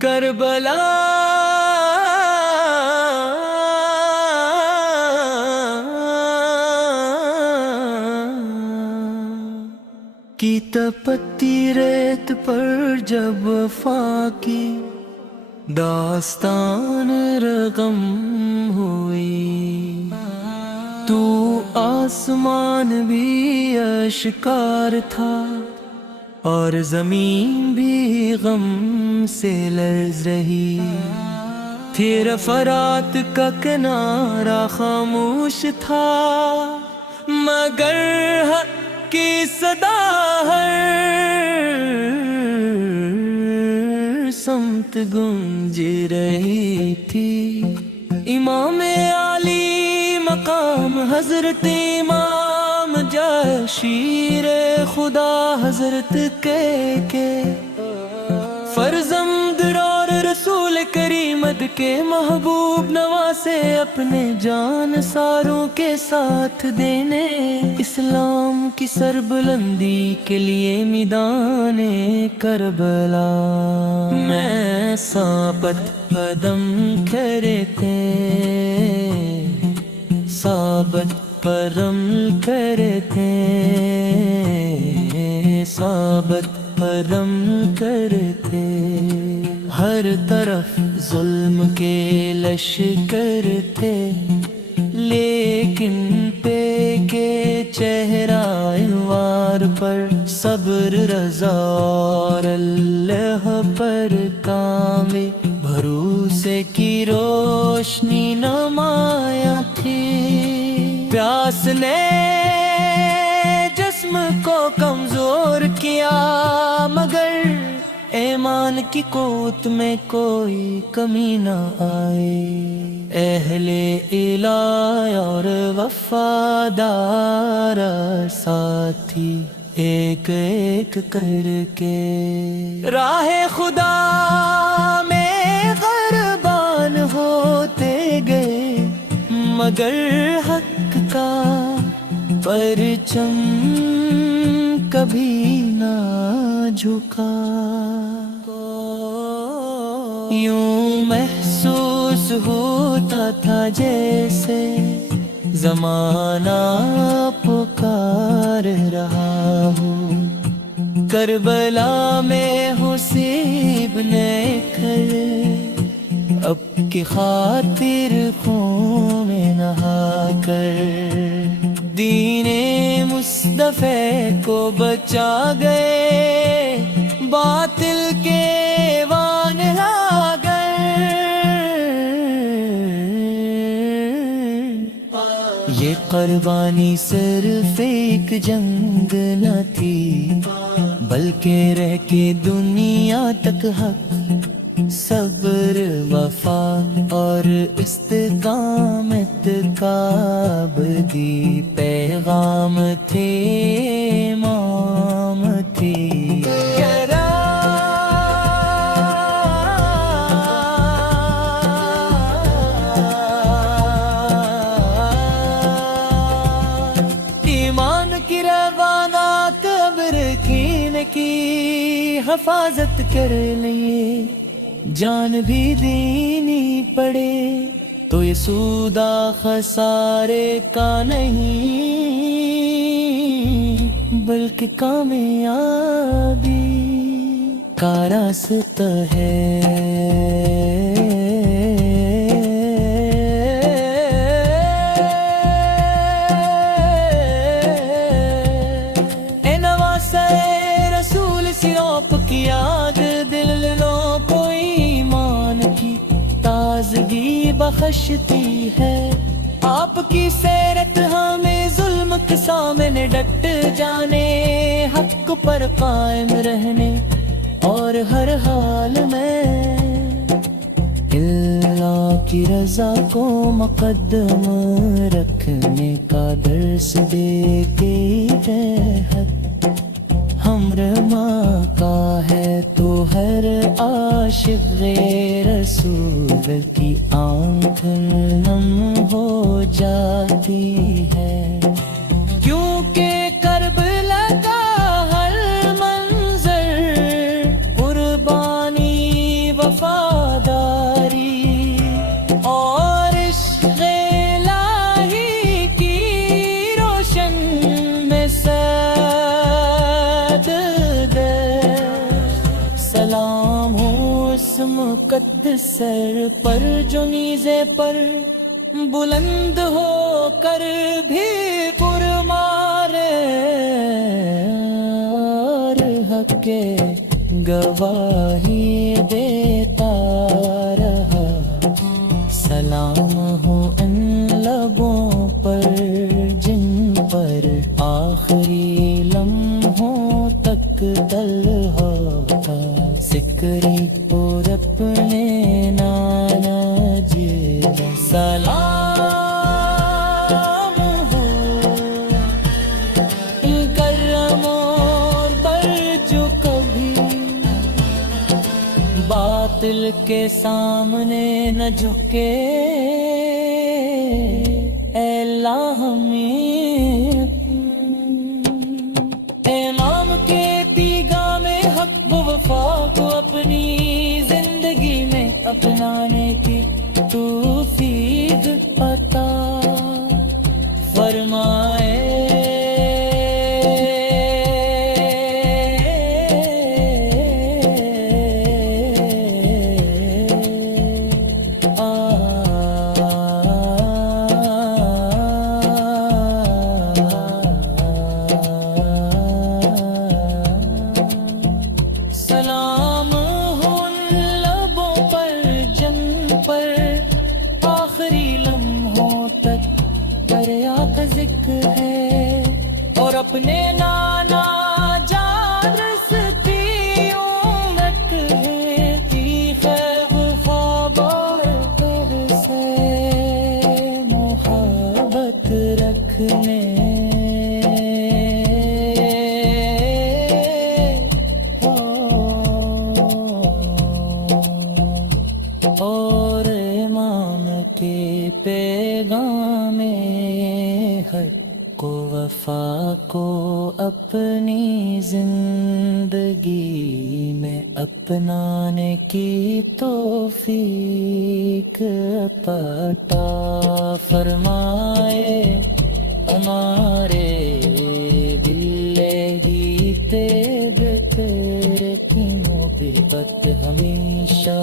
کربلا کی تپتی ریت پر جب وفا کی داستان رقم ہوئی، تو آسمان بھی اشکار تھا اور زمین بھی غم سے لرز رہی تھی۔ فرات کا کنارہ خاموش تھا، مگر حق کی صدا ہر سمت گونج رہی تھی۔ امام عالی مقام حضرت امام جاشیر خدا حضرت کے فرزند اور رسول کریمت کے محبوب نواسے اپنے جان ساروں کے ساتھ دینے اسلام کی سربلندی کے لیے میدان کربلا میں ثابت قدم کھڑے تھے، ثابت قدم کھڑے تھے، ثابت قدم کھڑے تھے۔ ہر طرف ظلم کے لشکر تھے، لیکن پہ کے چہرہ انوار پر صبر رضا اور اللہ پر کامے بھروسے کی روشنی نمایاں تھی۔ پیاس نے جسم کو کمزور کیا، مگر ایمان کی قوت میں کوئی کمی نہ آئی۔ اہل الہ اور وفادار ساتھی ایک ایک کر کے راہ خدا میں قربان ہوتے گئے، مگر حق کا پرچم کبھی نہ جھکا۔ یوں محسوس ہوتا تھا جیسے زمانہ پکار رہا ہو، کربلا میں حسین نے کھڑے اب کی خاطر خون میں نہا کر دین مصطفی کو بچا گئے، باطل کے وان لاگر۔ یہ قربانی صرف ایک جنگ نہ تھی، بلکہ رہ کے دنیا تک حق، صبر وفا اور استقامت کا ابدی پیغام تھے، امام تھی۔ ایمان کی روانہ قبر کی حفاظت کر لیے، جان بھی دینی پڑے تو یہ سودا خسارے کا نہیں، بلکہ کامیابی کا راستہ ہے۔ اے نواسے رسول سیوپ کی یاد دل لو کوئی ایمان کی تازگی بخشتی ہے، آپ کی سیرت ہمیں ظلم کے سامنے ڈٹ جانے، حق پر قائم رہنے اور ہر حال میں اللہ کی رضا کو مقدم رکھنے کا درس دے کے ہے حق۔ ہمرما کا ہے تو ہر عاشق رسول کی آنکھ نم ہو جاتی ہے، کیونکہ کربلا کا ہر منظر قربانی، وفاداری اور عشق الہی کی روشن مثال دے۔ سلام ہو اس مقدس سر پر جو نیزے پر بلند ہو کر بھی پرمارے، اور حق کے گواہی دیتا رہا۔ سلام ہو ان لبوں پر جن پر آخری لمحوں تک تلہا تھا ذکری اور اپنے نانا جی۔ سلام ہو کرم اور بر جو کبھی باطل کے سامنے نہ جھکے، اے اللہ ہمیں امام کے پیغام حق و وفا کو اپنی زندگی میں اپنانے کی توفیق عطا فرمائے۔ سلام ہو ان لبوں پر جن پر آخری لمحوں تک دریا کا ذکر ہے، اور اپنے نانا جان رستی امت ہے تیغ خواب اور در سے محبت رکھنے، اور امام کے پیغام حق و وفا کو اپنی زندگی میں اپنانے کی توفیق عطا فرمائے۔ ہمارے دل ہی تیغ تیرے کی محبت ہمیشہ